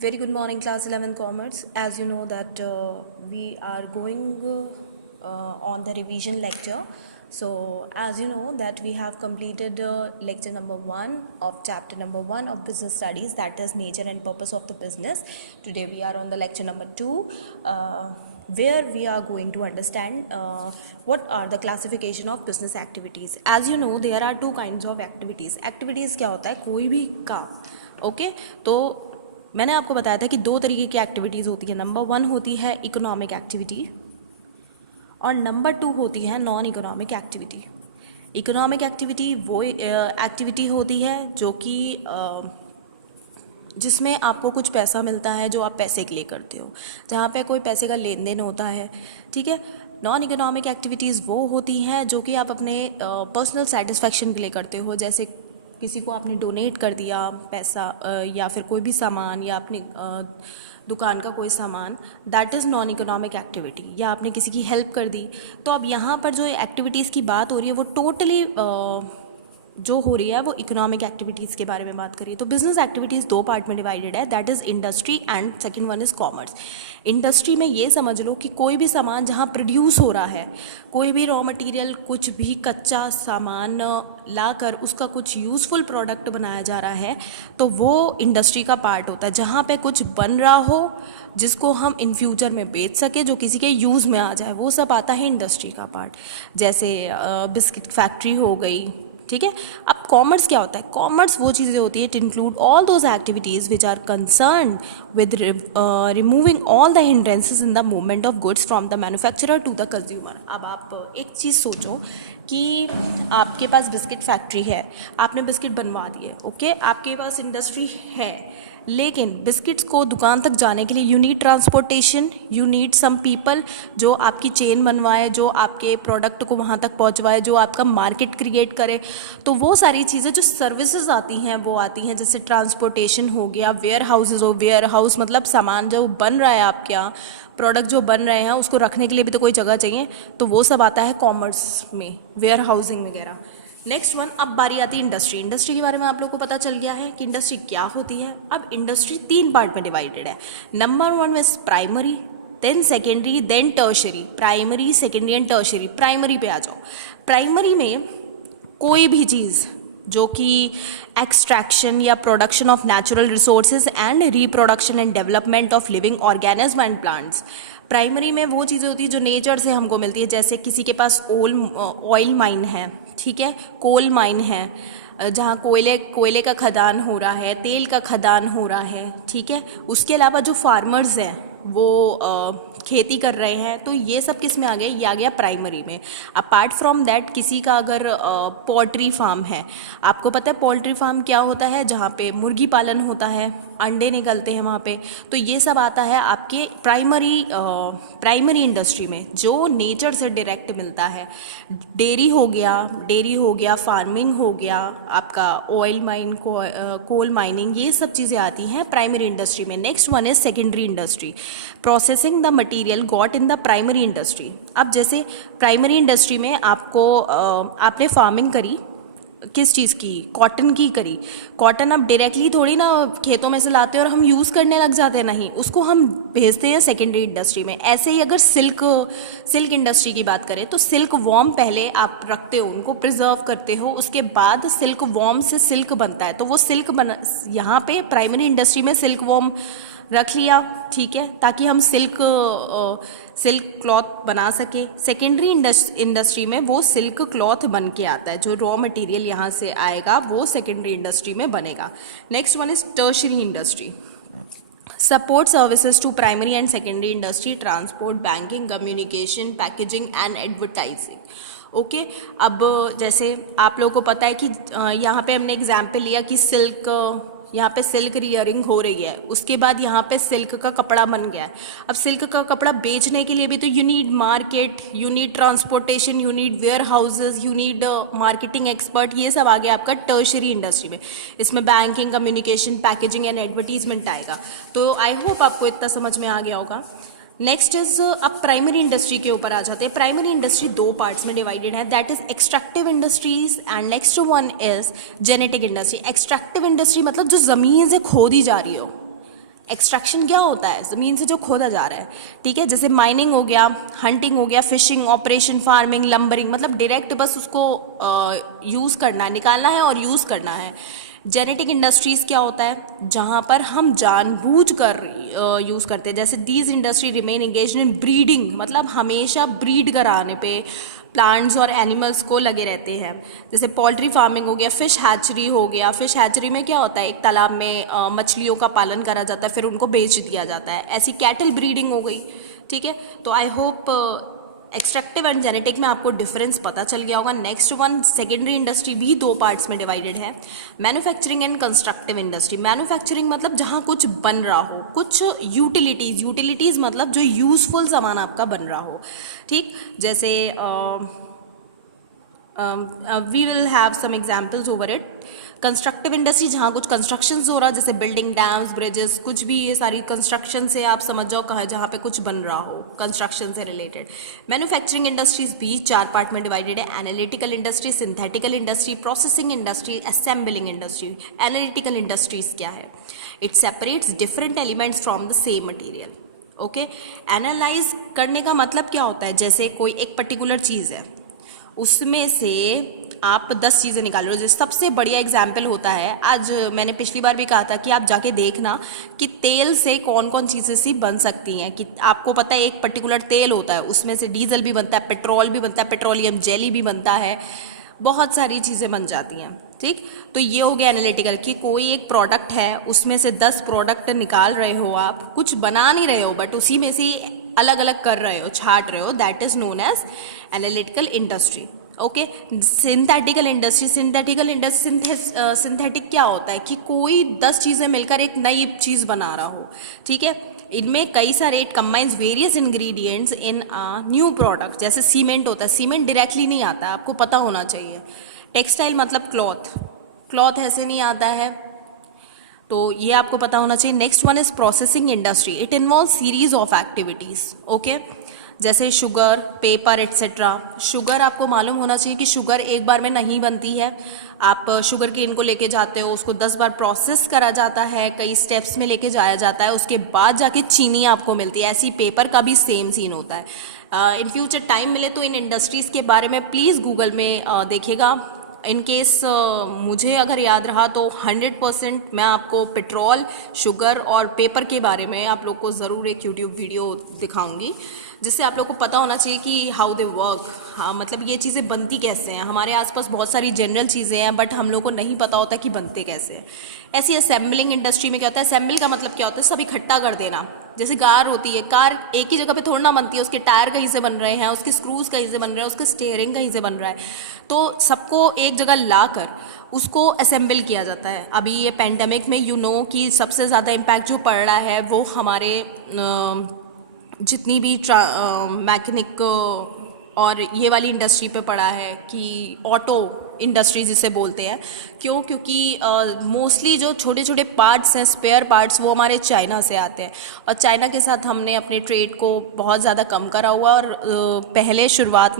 Very good morning, class 11 commerce. As you know that we are going on the revision lecture. So as you know that we have completed lecture number 1 of chapter number 1 of business studies, that is nature and purpose of the business. Today we are on the lecture number 2 where we are going to understand what are the classification of business activities. As you know there are two kinds of activities. Activities क्या होता है, कोई भी काम, okay तो मैंने आपको बताया था कि दो तरीके की एक्टिविटीज़ होती है। नंबर 1 होती है इकोनॉमिक एक्टिविटी और नंबर 2 होती है non economic activity. Economic activity वो एक्टिविटी होती है जो कि जिसमें आपको कुछ पैसा मिलता है, जो आप पैसे के लिए करते हो, जहाँ पे कोई पैसे का लेन देन होता है, ठीक है। नॉन इकोनॉमिक एक्टिविटीज़ वो होती हैं जो कि आप अपने पर्सनल सेटिस्फेक्शन के लिए करते हो, जैसे किसी को आपने डोनेट कर दिया पैसा या फिर कोई भी सामान या अपनी दुकान का कोई सामान, that is non economic activity, या आपने किसी की हेल्प कर दी। तो अब यहाँ पर जो एक्टिविटीज़ की बात हो रही है वो टोटली जो हो रही है वो इकोनॉमिक एक्टिविटीज़ के बारे में बात करिए। तो बिजनेस एक्टिविटीज़ दो पार्ट में डिवाइडेड है, that is industry and second one is commerce. Industry में ये समझ लो कि कोई भी सामान जहाँ प्रोड्यूस हो रहा है, कोई भी रॉ मटेरियल, कुछ भी कच्चा सामान लाकर उसका कुछ यूज़फुल प्रोडक्ट बनाया जा रहा है, तो वो इंडस्ट्री का पार्ट होता है। जहाँ पे कुछ बन रहा हो जिसको हम इन फ्यूचर में बेच सके, जो किसी के यूज़ में आ जाए, वो सब आता है इंडस्ट्री का पार्ट। जैसे बिस्किट फैक्ट्री हो गई, ठीक है। अब कॉमर्स क्या होता है? कॉमर्स वो चीज़ें होती है it include all those activities which are concern with removing all the hindrances in the movement of goods from the manufacturer to the consumer. अब आप एक चीज़ सोचो कि आपके पास बिस्किट फैक्ट्री है, आपने बिस्किट बनवा दिए, ओके, आपके पास इंडस्ट्री है, लेकिन बिस्किट्स को दुकान तक जाने के लिए you need transportation, you need some people जो आपकी चेन बनवाए, जो आपके प्रोडक्ट को वहाँ तक पहुँचवाए, जो आपका मार्केट क्रिएट करे। तो वो सारी चीज़ें जो सर्विसेज आती हैं वो आती हैं, जैसे ट्रांसपोर्टेशन हो गया, वेयर हाउसेज हो, वेयर हाउस मतलब सामान जो बन रहा है आपके यहाँ, प्रोडक्ट जो बन रहे हैं उसको रखने के लिए भी तो कोई जगह चाहिए, तो वो सब आता है कॉमर्स में, वेयर हाउसिंग वगैरह। नेक्स्ट वन, अब बारी आती है इंडस्ट्री। इंडस्ट्री के बारे में आप लोग को पता चल गया है कि इंडस्ट्री क्या होती है। अब इंडस्ट्री 3 पार्ट में डिवाइडेड है। Number 1 is primary, then secondary, then tertiary. Primary, secondary and tertiary. Primary पे आ जाओ। प्राइमरी में कोई भी चीज़ जो कि एक्सट्रैक्शन या production of natural resources and reproduction and development of living organism and plants. Primary में वो चीज़ें होती है जो नेचर से हमको मिलती है, जैसे किसी के पास ऑयल माइन है, ठीक है, कोल माइन है, जहाँ कोयले का खदान हो रहा है, तेल का खदान हो रहा है, ठीक है। उसके अलावा जो फार्मर्स हैं वो खेती कर रहे हैं, तो ये सब किस में आ गया? ये आ गया प्राइमरी में। अपार्ट फ्रॉम दैट किसी का अगर पोल्ट्री फार्म है, आपको पता है पोल्ट्री फार्म क्या होता है? जहाँ पे मुर्गी पालन होता है, अंडे निकलते हैं वहाँ पे, तो ये सब आता है आपके प्राइमरी इंडस्ट्री में, जो नेचर से डायरेक्ट मिलता है। डेयरी हो गया, फार्मिंग हो गया, आपका ऑयल माइन, कोल माइनिंग, ये सब चीज़ें आती हैं प्राइमरी इंडस्ट्री में। Next one is secondary industry, processing the material got in the primary industry. अब जैसे प्राइमरी इंडस्ट्री में आपने फार्मिंग करी, किस चीज़ की? कॉटन की करी। कॉटन अब डायरेक्टली थोड़ी ना खेतों में से लाते हैं और हम यूज़ करने लग जाते हैं, नहीं, उसको हम भेजते हैं सेकेंडरी इंडस्ट्री में। ऐसे ही अगर सिल्क इंडस्ट्री की बात करें तो सिल्क वॉर्म पहले आप रखते हो, उनको प्रिजर्व करते हो, उसके बाद सिल्क वॉर्म से सिल्क बनता है, तो वो यहाँ पे प्राइमरी इंडस्ट्री में सिल्क वॉर्म रख लिया, ठीक है, ताकि हम सिल्क क्लॉथ बना सके। सेकेंडरी इंडस्ट्री में वो सिल्क क्लॉथ बन के आता है, जो रॉ मटेरियल यहाँ से आएगा वो सेकेंडरी इंडस्ट्री में बनेगा। Next one is tertiary industry, support services to primary and secondary industry, transport, banking, communication, packaging and advertising. Okay, अब जैसे आप लोगों को पता है कि यहाँ पे हमने एग्जाम्पल लिया कि यहाँ पे सिल्क रियरिंग हो रही है, उसके बाद यहाँ पे सिल्क का कपड़ा बन गया है। अब सिल्क का कपड़ा बेचने के लिए भी तो you need market, you need transportation, you need warehouses, you need marketing expert, ये सब आ गया आपका टर्शरी इंडस्ट्री में। इसमें banking, communication, packaging and advertisement आएगा। तो आई होप आपको इतना समझ में आ गया होगा। नेक्स्ट इज, अब प्राइमरी इंडस्ट्री के ऊपर आ जाते हैं। प्राइमरी इंडस्ट्री 2 पार्ट्स में डिवाइडेड है, that is extractive industries and next one is genetic industry. Extractive industry मतलब जो ज़मीन से खोदी जा रही हो, एक्सट्रैक्शन क्या होता है? ज़मीन से जो खोदा जा रहा है, ठीक है, जैसे माइनिंग हो गया, हंटिंग हो गया, फिशिंग, ऑपरेशन, फार्मिंग, लंबरिंग, मतलब डायरेक्ट बस उसको यूज़ करना है, निकालना है और यूज़ करना है। जेनेटिक इंडस्ट्रीज़ क्या होता है? जहाँ पर हम जानबूझकर यूज़ करते हैं, जैसे these industry remain engage in breeding, मतलब हमेशा ब्रीड कराने पे प्लांट्स और एनिमल्स को लगे रहते हैं। जैसे पोल्ट्री फार्मिंग हो गया, फिश हैचरी हो गया। फिश हैचरी में क्या होता है? एक तालाब में मछलियों का पालन करा जाता है, फिर उनको बेच दिया जाता है। ऐसी कैटल ब्रीडिंग हो गई, ठीक है। तो I hope extractive and genetic में आपको डिफरेंस पता चल गया होगा। नेक्स्ट वन, सेकेंडरी इंडस्ट्री भी दो पार्ट्स में डिवाइडेड है, manufacturing and constructive industry. Manufacturing मतलब जहाँ कुछ बन रहा हो, कुछ यूटिलिटीज़ मतलब जो यूजफुल सामान आपका बन रहा हो, ठीक। जैसे we will have some examples over it. Constructive industry जहाँ कुछ कंस्ट्रक्शंस हो रहा, जैसे बिल्डिंग, डैम्स, ब्रिजेस, कुछ भी, ये सारी कंस्ट्रक्शन से आप समझ जाओ कहाँ जहाँ पे कुछ बन रहा हो कंस्ट्रक्शन से रिलेटेड। मैन्युफैक्चरिंग इंडस्ट्रीज भी चार पार्ट में डिवाइडेड है, analytical industry, synthetical industry, processing industry, assembling industry. Analytical industries क्या है? It separates different elements from the same material. Okay, analyse करने का मतलब क्या होता है? जैसे कोई एक पर्टिकुलर चीज़ है, उसमें से आप 10 चीज़ें निकाल रहे हो। जैसे सबसे बढ़िया एग्जाम्पल होता है, आज मैंने पिछली बार भी कहा था कि आप जाके देखना कि तेल से कौन कौन चीज़ें सी बन सकती हैं। कि आपको पता है एक पर्टिकुलर तेल होता है, उसमें से डीजल भी बनता है, पेट्रोल भी बनता है, पेट्रोलियम जेली भी बनता है, बहुत सारी चीज़ें बन जाती हैं, ठीक। तो ये हो गया एनालिटिकल, कि कोई एक प्रोडक्ट है, उसमें से 10 प्रोडक्ट निकाल रहे हो, आप कुछ बना नहीं रहे हो बट उसी में से अलग अलग कर रहे हो, छाट रहे हो, that is known as analytical industry. Okay, synthetical industry. Synthetic क्या होता है? कि कोई 10 चीज़ें मिलकर एक नई चीज़ बना रहा हो, ठीक है। इनमें कई सारे, it combines various ingredients in a new product. जैसे सीमेंट होता है, सीमेंट डायरेक्टली नहीं आता है, आपको पता होना चाहिए। टेक्सटाइल मतलब क्लॉथ ऐसे नहीं आता है, तो ये आपको पता होना चाहिए। Next one is processing industry. It involve series of activities, okay. जैसे शुगर, पेपर एट्सेट्रा। शुगर आपको मालूम होना चाहिए कि शुगर एक बार में नहीं बनती है। आप शुगर केन को लेके जाते हो, उसको 10 बार प्रोसेस करा जाता है, कई स्टेप्स में लेके जाया जाता है, उसके बाद जाके चीनी आपको मिलती है। ऐसी पेपर का भी सेम सीन होता है। इन फ्यूचर टाइम मिले तो इन इंडस्ट्रीज़ के बारे में प्लीज़ गूगल में देखिएगा। इन केस मुझे अगर याद रहा तो 100% मैं आपको पेट्रोल, शुगर और पेपर के बारे में आप लोग को ज़रूर एक यूट्यूब वीडियो दिखाऊंगी, जिससे आप लोग को पता होना चाहिए कि हाउ दे वर्क। हाँ, मतलब ये चीज़ें बनती कैसे हैं। हमारे आसपास बहुत सारी जनरल चीज़ें हैं बट हम लोग को नहीं पता होता कि बनते कैसे हैं। ऐसी असेंबलिंग इंडस्ट्री में क्या होता है? असेंबल का मतलब क्या होता है? सब इकट्ठा कर देना। जैसे कार होती है, कार एक ही जगह पे थोड़ा ना बनती है, उसके टायर कहीं से बन रहे हैं, उसके स्क्रूज कहीं से बन रहे हैं, उसके स्टीयरिंग कहीं से बन रहा है, तो सबको एक जगह ला कर उसको असेंबल किया जाता है। अभी ये पेंडेमिक में कि सबसे ज़्यादा इम्पैक्ट जो पड़ रहा है वो हमारे जितनी भी मैकेनिक और ये वाली इंडस्ट्री पे पड़ा है, कि ऑटो इंडस्ट्री जिसे बोलते हैं। क्योंकि मोस्टली जो छोटे छोटे पार्ट्स हैं, स्पेयर पार्ट्स, वो हमारे चाइना से आते हैं और चाइना के साथ हमने अपने ट्रेड को बहुत ज़्यादा कम करा हुआ। और पहले शुरुआत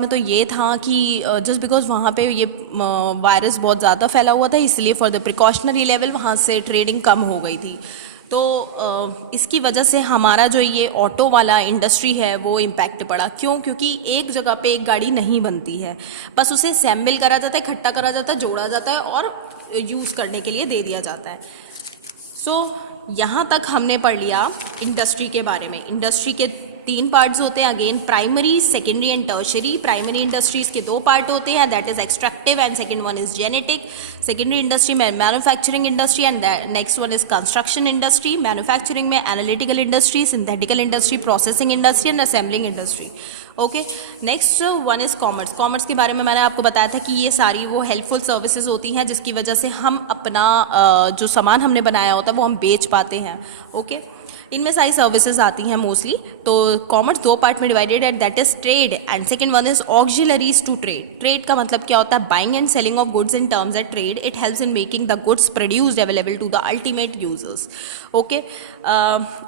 में तो ये था कि जस्ट बिकॉज वहाँ पे ये वायरस बहुत ज़्यादा फैला हुआ था, इसलिए फॉर द प्रिकॉशनरी लेवल वहाँ से ट्रेडिंग कम हो गई थी। तो इसकी वजह से हमारा जो ये ऑटो वाला इंडस्ट्री है वो इम्पैक्ट पड़ा। क्योंकि एक जगह पे एक गाड़ी नहीं बनती है, बस उसे असेंबल करा जाता है, इकट्ठा करा जाता है, जोड़ा जाता है और यूज़ करने के लिए दे दिया जाता है। यहाँ तक हमने पढ़ लिया इंडस्ट्री के बारे में। इंडस्ट्री के 3 पार्ट्स होते हैं, again primary, secondary and tertiary. Primary industries के 2 पार्ट होते हैं, that is extractive and second one is genetic. Secondary industry में manufacturing industry and next one is construction industry. Manufacturing में analytical industry, synthetical industry, processing industry and assembling industry. Okay, next one is commerce. Commerce के बारे में मैंने आपको बताया था कि ये सारी वो हेल्पफुल सर्विसेज होती हैं जिसकी वजह से हम अपना जो सामान हमने बनाया होता है वो हम बेच पाते हैं। ओके, इनमें सारी सर्विसेज आती हैं मोस्टली। तो कॉमर्स 2 पार्ट में डिवाइडेड है, that is trade and second one is auxiliaries to trade. Trade का मतलब क्या होता है? Buying and selling of goods in terms at trade. It helps in making the goods produced available to the ultimate users. Okay,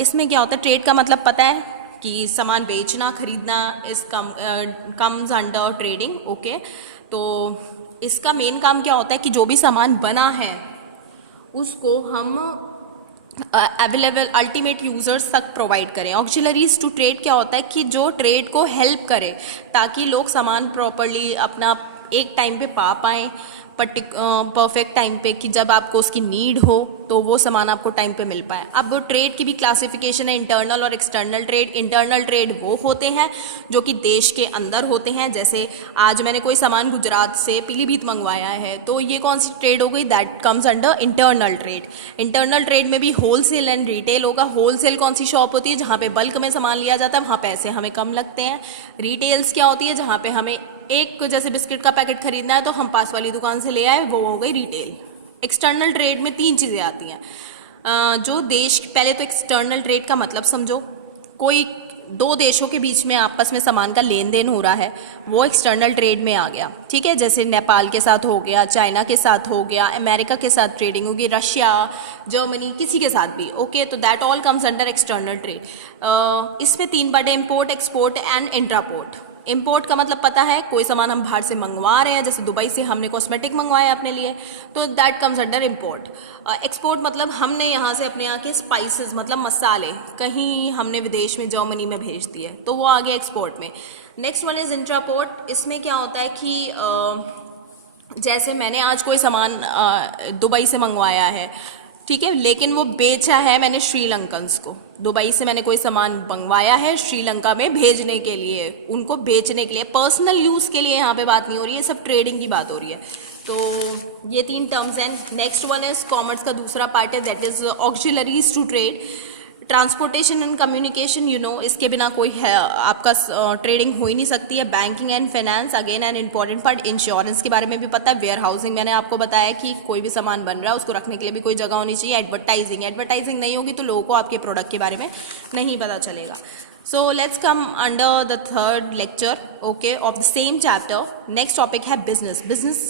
इसमें क्या होता है? Trade का मतलब पता है कि सामान बेचना, खरीदना is comes under trading. Okay, तो इसका मेन काम क्या होता है कि जो भी सामान बना है उसको हम अवेलेबल अल्टीमेट यूजर्स तक प्रोवाइड करें। ऑक्सिलरीज टू ट्रेड क्या होता है कि जो ट्रेड को हेल्प करे ताकि लोग सामान प्रॉपरली अपना एक टाइम पे पा पाएँ, परफेक्ट टाइम पे, कि जब आपको उसकी नीड हो तो वो सामान आपको टाइम पे मिल पाए। अब वो ट्रेड की भी क्लासिफिकेशन है, इंटरनल और एक्सटर्नल ट्रेड। इंटरनल ट्रेड वो होते हैं जो कि देश के अंदर होते हैं, जैसे आज मैंने कोई सामान गुजरात से पीलीभीत मंगवाया है तो ये कौन सी ट्रेड हो गई, that comes under internal trade. Internal trade में भी होलसेल एंड रिटेल होगा। होलसेल कौन सी शॉप होती है, जहाँ पे बल्क में सामान लिया जाता है, वहाँ पैसे हमें कम लगते हैं। रिटेल्स क्या होती है, जहाँ पे हमें एक जैसे बिस्किट का पैकेट खरीदना है तो हम पास वाली दुकान से ले आए, वो हो गई रिटेल। एक्सटर्नल ट्रेड में 3 चीज़ें आती हैं। जो देश, पहले तो एक्सटर्नल ट्रेड का मतलब समझो, कोई 2 देशों के बीच में आपस में सामान का लेन देन हो रहा है, वो एक्सटर्नल ट्रेड में आ गया। ठीक है, जैसे नेपाल के साथ हो गया, चाइना के साथ हो गया, अमेरिका के साथ ट्रेडिंग होगी, रशिया, जर्मनी, किसी के साथ भी। ओके, तो that all comes under external trade. इसमें 3 बातें, इम्पोर्ट, एक्सपोर्ट एंड इंट्रापोर्ट। इंपोर्ट का मतलब पता है, कोई सामान हम बाहर से मंगवा रहे हैं, जैसे दुबई से हमने कॉस्मेटिक मंगवाया अपने लिए, तो that comes under import. Export मतलब हमने यहाँ से अपने यहाँ के स्पाइसेस मतलब मसाले कहीं हमने विदेश में, जर्मनी में भेज दिए, तो वो आ गया एक्सपोर्ट में। Next one is entrepot. इसमें क्या होता है कि जैसे मैंने आज कोई सामान दुबई से मंगवाया है, ठीक है, लेकिन वो बेचा है मैंने श्रीलंकन्स को। दुबई से मैंने कोई सामान मंगवाया है श्रीलंका में भेजने के लिए, उनको बेचने के लिए, पर्सनल यूज़ के लिए यहाँ पे बात नहीं हो रही है, सब ट्रेडिंग की बात हो रही है। तो ये 3 टर्म्स हैं। नेक्स्ट वन इज कॉमर्स का दूसरा पार्ट है, that is auxiliaries to trade. Transportation and communication, इसके बिना कोई है आपका ट्रेडिंग हो ही नहीं सकती है। Banking and finance, again an important part. Insurance के बारे में भी पता है। वेयर हाउसिंग, मैंने आपको बताया कि कोई भी सामान बन रहा है उसको रखने के लिए भी कोई जगह होनी चाहिए। एडवर्टाइजिंग नहीं होगी तो लोगों को आपके प्रोडक्ट के बारे में नहीं पता चलेगा। So let's come under the third lecture, okay, of the same chapter. Next topic है business. Business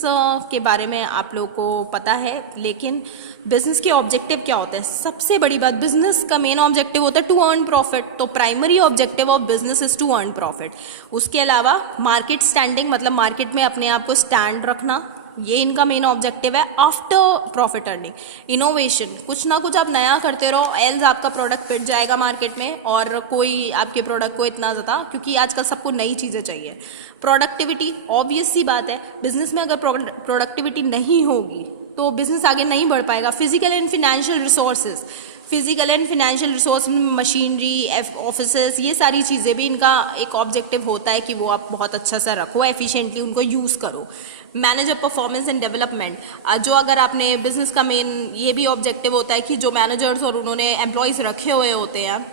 के बारे में आप लोगों को पता है, लेकिन business के ऑब्जेक्टिव क्या होते हैं? सबसे बड़ी बात, business का मेन ऑब्जेक्टिव होता है to earn profit. तो primary objective of business is to earn profit. उसके अलावा मार्केट स्टैंडिंग, मतलब मार्केट में अपने आप को स्टैंड रखना, ये इनका मेन ऑब्जेक्टिव है। आफ्टर प्रॉफिट अर्निंग, इनोवेशन, कुछ ना कुछ आप नया करते रहो, एल्स आपका प्रोडक्ट पिट जाएगा मार्केट में और कोई आपके प्रोडक्ट को इतना ज़्यादा, क्योंकि आजकल सबको नई चीज़ें चाहिए। प्रोडक्टिविटी, ऑब्वियस सी बात है, बिजनेस में अगर प्रोडक्टिविटी नहीं होगी तो बिजनेस आगे नहीं बढ़ पाएगा। Physical and financial resources, physical and financial resource, machinery, offices, ये सारी चीज़ें भी इनका एक ऑब्जेक्टिव होता है कि वो आप बहुत अच्छा सा रखो, एफिशिएंटली उनको यूज़ करो। मैनेजर परफॉर्मेंस एंड डेवलपमेंट, जो अगर आपने बिजनेस का मेन ये भी ऑब्जेक्टिव होता है कि जो मैनेजर्स और उन्होंने एम्प्लॉयज़ रखे हुए होते हैं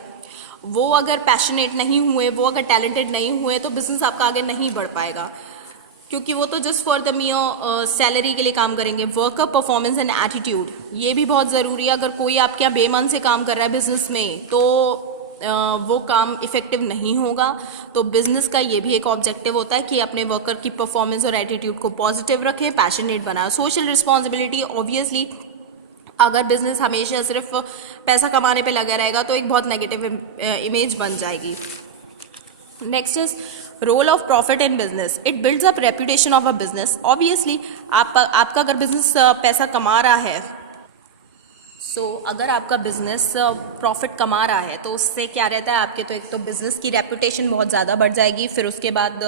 वो अगर पैशनेट नहीं हुए, वो अगर टैलेंटेड नहीं हुए तो बिजनेस आपका आगे नहीं बढ़ पाएगा, क्योंकि वो तो जस्ट फॉर द मियर सैलरी के लिए काम करेंगे। वर्कर परफॉर्मेंस एंड एटीट्यूड, ये भी बहुत ज़रूरी है। अगर कोई आपके यहाँ बेमन से काम कर रहा है बिजनेस में तो वो काम इफ़ेक्टिव नहीं होगा। तो बिजनेस का ये भी एक ऑब्जेक्टिव होता है कि अपने वर्कर की परफॉर्मेंस और एटीट्यूड को पॉजिटिव रखें, पैशनेट बनाए। सोशल रिस्पॉन्सिबिलिटी, ऑब्वियसली अगर बिजनेस हमेशा सिर्फ पैसा कमाने पे लगा रहेगा तो एक बहुत नेगेटिव इमेज बन जाएगी। Next is role of profit in business, it builds up reputation of a business. Obviously आपका अगर बिजनेस पैसा कमा रहा है, अगर आपका बिजनेस प्रॉफिट कमा रहा है तो उससे क्या रहता है, आपके तो एक तो बिजनेस की रेपुटेशन बहुत ज़्यादा बढ़ जाएगी। फिर उसके बाद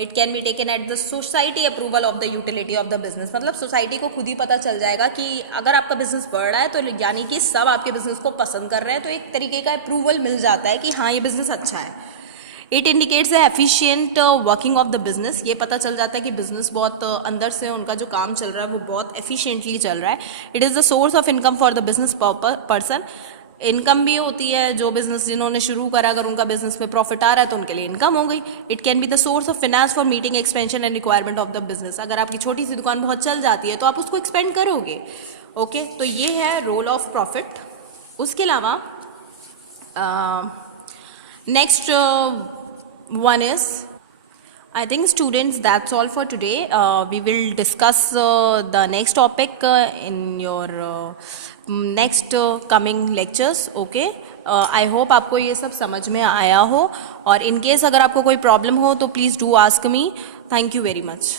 it can be taken at the society approval of the utility of the business, मतलब सोसाइटी को खुद ही पता चल जाएगा कि अगर आपका बिजनेस बढ़ रहा है तो यानी कि सब आपके बिजनेस को पसंद कर रहे हैं, तो एक तरीके का अप्रूवल मिल जाता है कि हाँ ये बिजनेस अच्छा है। It indicates the efficient working of the business, ये पता चल जाता है कि बिजनेस बहुत अंदर से उनका जो काम चल रहा है वो बहुत एफिशिएंटली चल रहा है। It is the source of income for the business person, income भी होती है जो बिजनेस जिन्होंने शुरू करा, अगर उनका बिजनेस में प्रॉफिट आ रहा है तो उनके लिए इनकम हो गई। It can be the source of finance for meeting expansion and requirement of the business, अगर आपकी छोटी सी दुकान बहुत चल जाती है तो आप उसको एक्सपेंड करोगे। ओके, तो ये है रोल ऑफ प्रॉफिट। उसके अलावा next one is, I think students, that's all for today. We will discuss the next topic in your next coming lectures. Okay, I hope आपको ये सब समझ में आया हो, और in case अगर आपको कोई प्रॉब्लम हो तो please do ask me. Thank you very much.